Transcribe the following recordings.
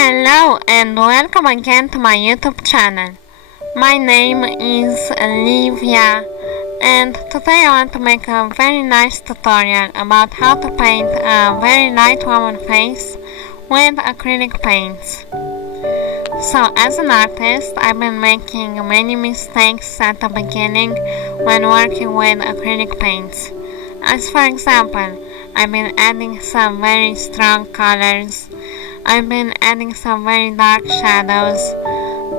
Hello and welcome again to my YouTube channel. My name is Olivia and today I want to make a very nice tutorial about how to paint a very light woman face with acrylic paints. So as an artist, I've been making many mistakes at the beginning when working with acrylic paints. As for example, I've been adding some very strong colors. I've been adding some very dark shadows,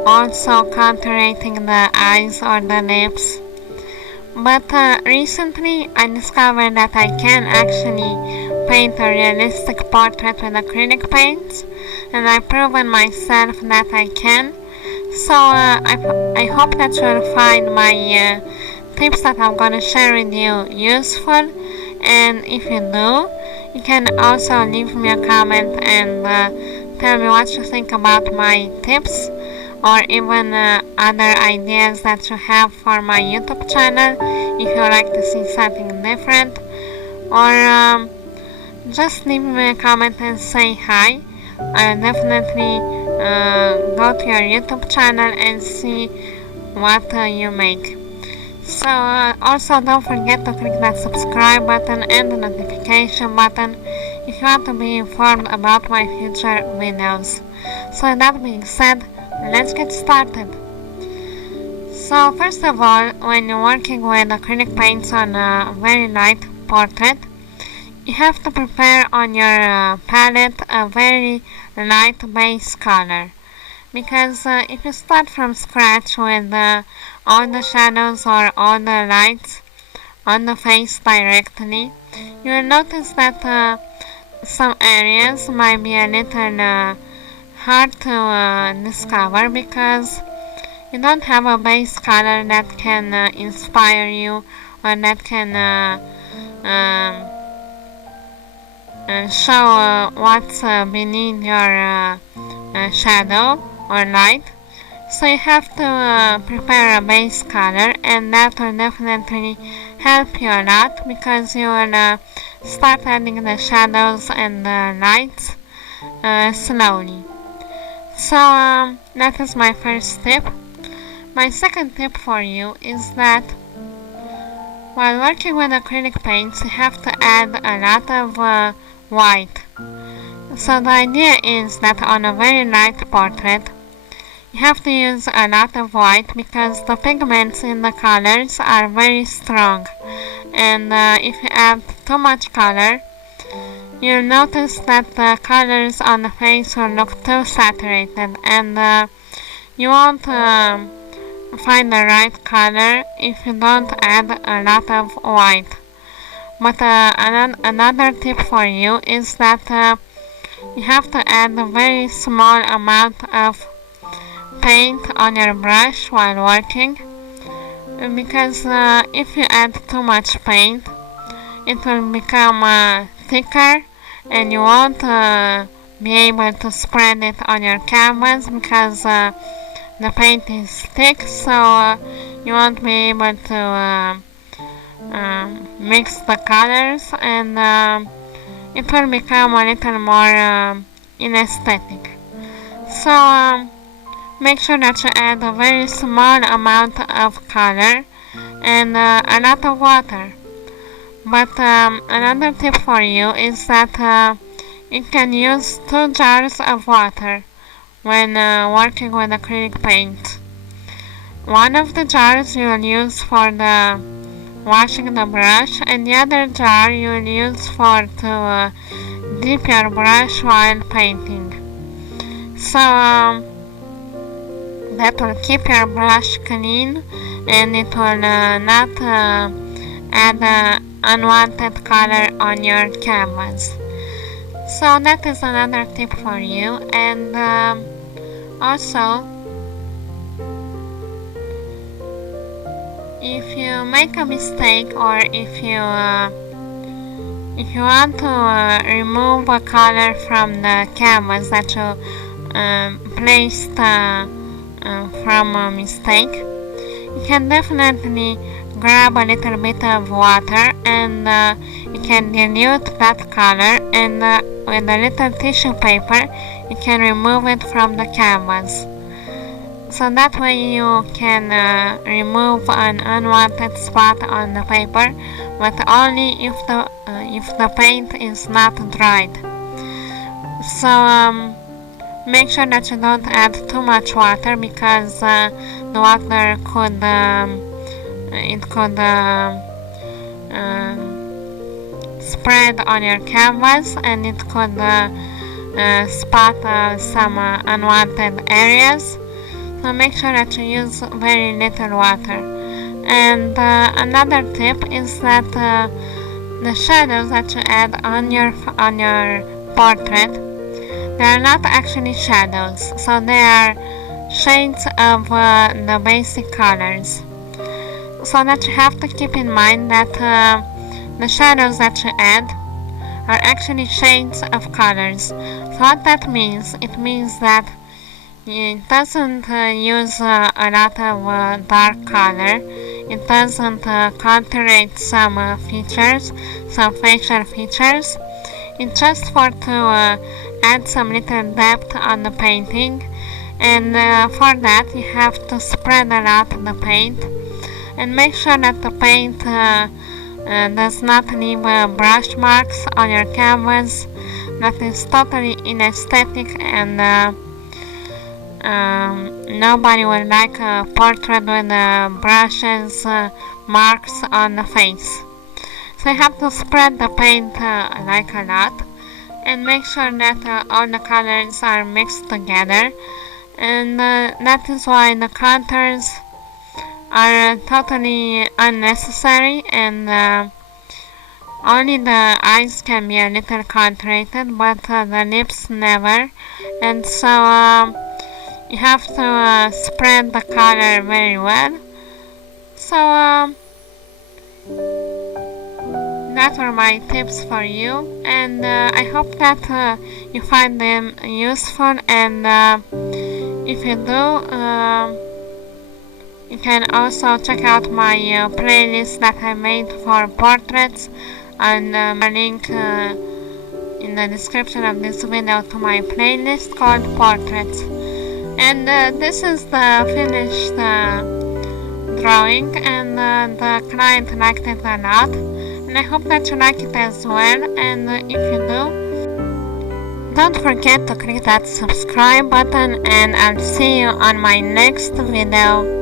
also contouring the eyes or the lips. But recently I discovered that I can actually paint a realistic portrait with acrylic paints, and I've proven myself that I can. So I hope that you'll find my tips that I'm gonna share with you useful, and if you do, you can also leave me a comment and tell me what you think about my tips, or even other ideas that you have for my YouTube channel if you like to see something different, or just leave me a comment and say hi. I'll definitely go to your YouTube channel and see what you make. So also don't forget to click that subscribe button and the notification button if you want to be informed about my future videos. So with that being said, let's get started. So first of all, when you're working with acrylic paints on a very light portrait, you have to prepare on your palette a very light base color. Because if you start from scratch with all the shadows or all the lights on the face directly, you will notice that some areas might be a little hard to discover because you don't have a base color that can inspire you, or that can show what's beneath your shadow or light. So you have to prepare a base color, and that will definitely help you a lot because you will start adding the shadows and the lights slowly. So that is my first tip. My second tip for you is that while working with acrylic paints, you have to add a lot of white. So the idea is that on a very light portrait, you have to use a lot of white because the pigments in the colors are very strong, and if you add too much color, you'll notice that the colors on the face will look too saturated, and you won't find the right color if you don't add a lot of white. But another tip for you is that you have to add a very small amount of paint on your brush while working, because if you add too much paint, it will become thicker and you won't be able to spread it on your canvas because the paint is thick, so you won't be able to mix the colors, and it will become a little more inesthetic. So make sure that you add a very small amount of color and a lot of water. But another tip for you is that you can use 2 jars of water when working with acrylic paint. One of the jars you will use for the washing the brush, and the other jar you will use for to dip your brush while painting. So that will keep your brush clean, and it will not add unwanted color on your canvas. So that is another tip for you. And also, if you make a mistake, or if you want to remove a color from the canvas that you placed from a mistake, you can definitely grab a little bit of water and you can dilute that color, and with a little tissue paper you can remove it from the canvas. So that way you can remove an unwanted spot on the paper, but only if the paint is not dried. So make sure that you don't add too much water, because the water could spread on your canvas, and it could spot some unwanted areas. So make sure that you use very little water. And another tip is that the shadows that you add on your portrait, they are not actually shadows, so they are shades of the basic colors. So that you have to keep in mind that the shadows that you add are actually shades of colors. So what that means, it means that it doesn't use a lot of dark color. It doesn't contourate some features, some facial features. It's just to add some little depth on the painting, and for that you have to spread a lot of the paint, and make sure that the paint does not leave brush marks on your canvas. That is totally unaesthetic, and nobody would like a portrait with brushes marks on the face. So you have to spread the paint like a lot, and make sure that all the colors are mixed together, and that is why the contours are totally unnecessary, and only the eyes can be a little contoured, but the lips never. And so you have to spread the color very well. So that were my tips for you, and I hope that you find them useful, and if you do, you can also check out my playlist that I made for portraits, and a link in the description of this video to my playlist called Portraits. And this is the finished drawing, and the client liked it a lot, and I hope that you like it as well. And if you do, don't forget to click that subscribe button, and I'll see you on my next video.